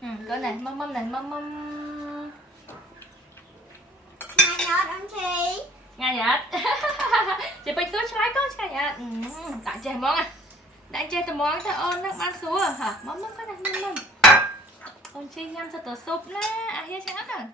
Cỡ này, mâm này, mâm. Nga nhớ anh chị. Nga nhật. Chị bạch xuống trái có trái nhật. Tại chè món à. Đại chè tờ món ta ơn nước bán xuống hả? Mâm cái này, mâm. Ôn chi nhâm sao tờ sụp nè. À hiên chẳng hết à.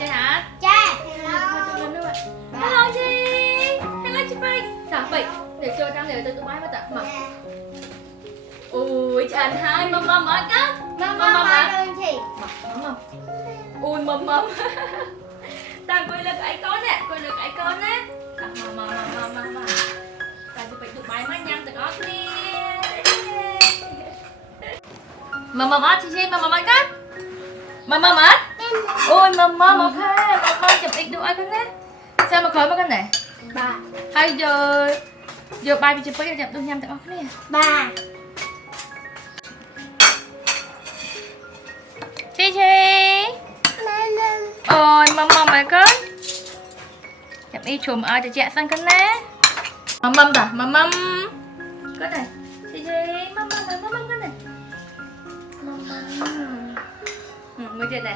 trai hả? Cha. Hello chị. Hello chị Bích. Sao Bích? Để cho tao để tụi bay mà tập mà. Ui anh hai mâm ở đó. Mama ơn chị. Mâm. Ui mâm. Tao coi là cái con nè, coi là cái con nè. Mà. Tao chị Bích tụi bay mà nhăn tụi nó đi. Mâm ở chị mâm ở đó. Mâm ở. Ôi mâm ok. Mâm chụp ít tụi ai con nè. Sao mà khởi mà con này? Ba. Hay giờ bài bị chụp với đẹp tôi nhầm tụi nó nè. Ba. Chị ôi mâm mày con chụp đi chùm ai cho chị sang con nè. Mâm ta mâm con này chị mâm con này mới điện này.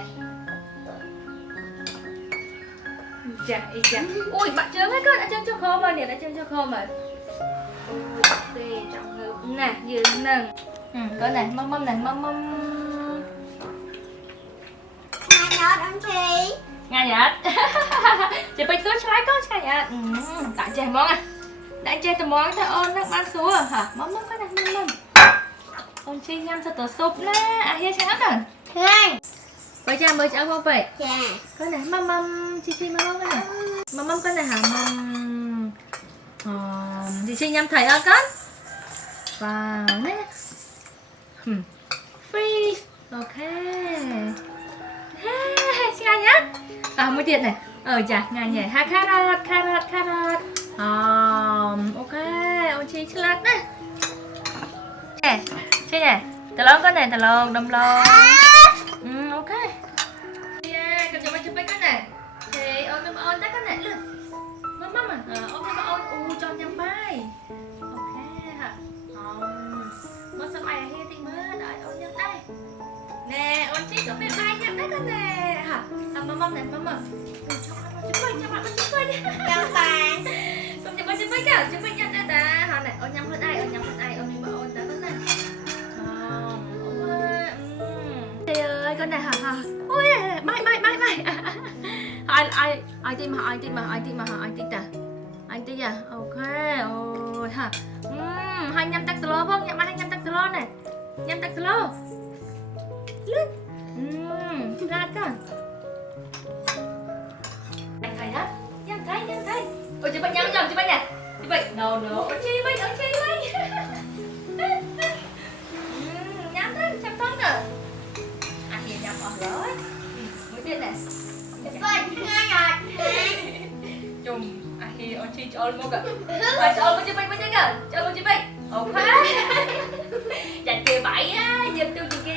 Dạ. Ui bạn trơn hết con, đã trơn cho khô mà nè, đã trơn cho khô mà. Ui, trọng ngực nè, dừng nè. Con này, mâm này, mâm. Ngày nhớ ông chị. Ngay nhật. Chị Bích xuống trái con trái nhật. Đã chơi món à? Đã chơi từ món thôi ôn nước bán xuống hả? Mâm con này, mâm. Ôn chi nhâm sao tổ sụp nè, hiên sáng rồi. Hai. Bây giờ mới cho không vậy? Dạ. Con này mâm chị mâm con này. Mâm con này hả? Chị nhâm thầy ơi con. Vào nè. Freeze. Ok. Xin anh nhá. Mới điện này. Chà, ngài nhảy. Carrot. Ok, ôn chi lát nè. Nè, chị nè. Tà lon con này, tà lon, đâm lon. Ok. Yeah, cầm cho mấy con này. Thì ôn tắt con này luôn. Mâm à. Ôn cho nhâm bay. Ok hả. Mất xong ai hay thì mới đợi ôn nhâm đây. Nè, ôn chị có biết bay nhâm đấy con nè. Hả? Mâm này, mâm. Cho bạn chụp quay đi. Chào bạn. Xong chụp quay cả, chụp quay nhâm đây ta. Hả này, ôn nhâm hơn ai, ôn mình bảo ôn ta con này. Trời ơi, con này hả? Ôi, bay. Ai tin ta? Anh tin à? Ok, ôi hả? Hai nhâm tắc slow không? Hai nhâm tắc slow này. Nhâm tắc slow. Lên. Ra con. Anh thấy đó. Nhâm thấy. Ôi chị Bích nhâm chị Bích nè. Chị Bích, no. Ôi chị Bích. Nhâm đó, chăm con nè. Anh nhìn nhâm rồi. Mới biết nè. Chùm hi ôn chi cho ôn mua cả. Cho ôn chị Bích. Ok. Dành tiền bậy á, giật tiêu chị kia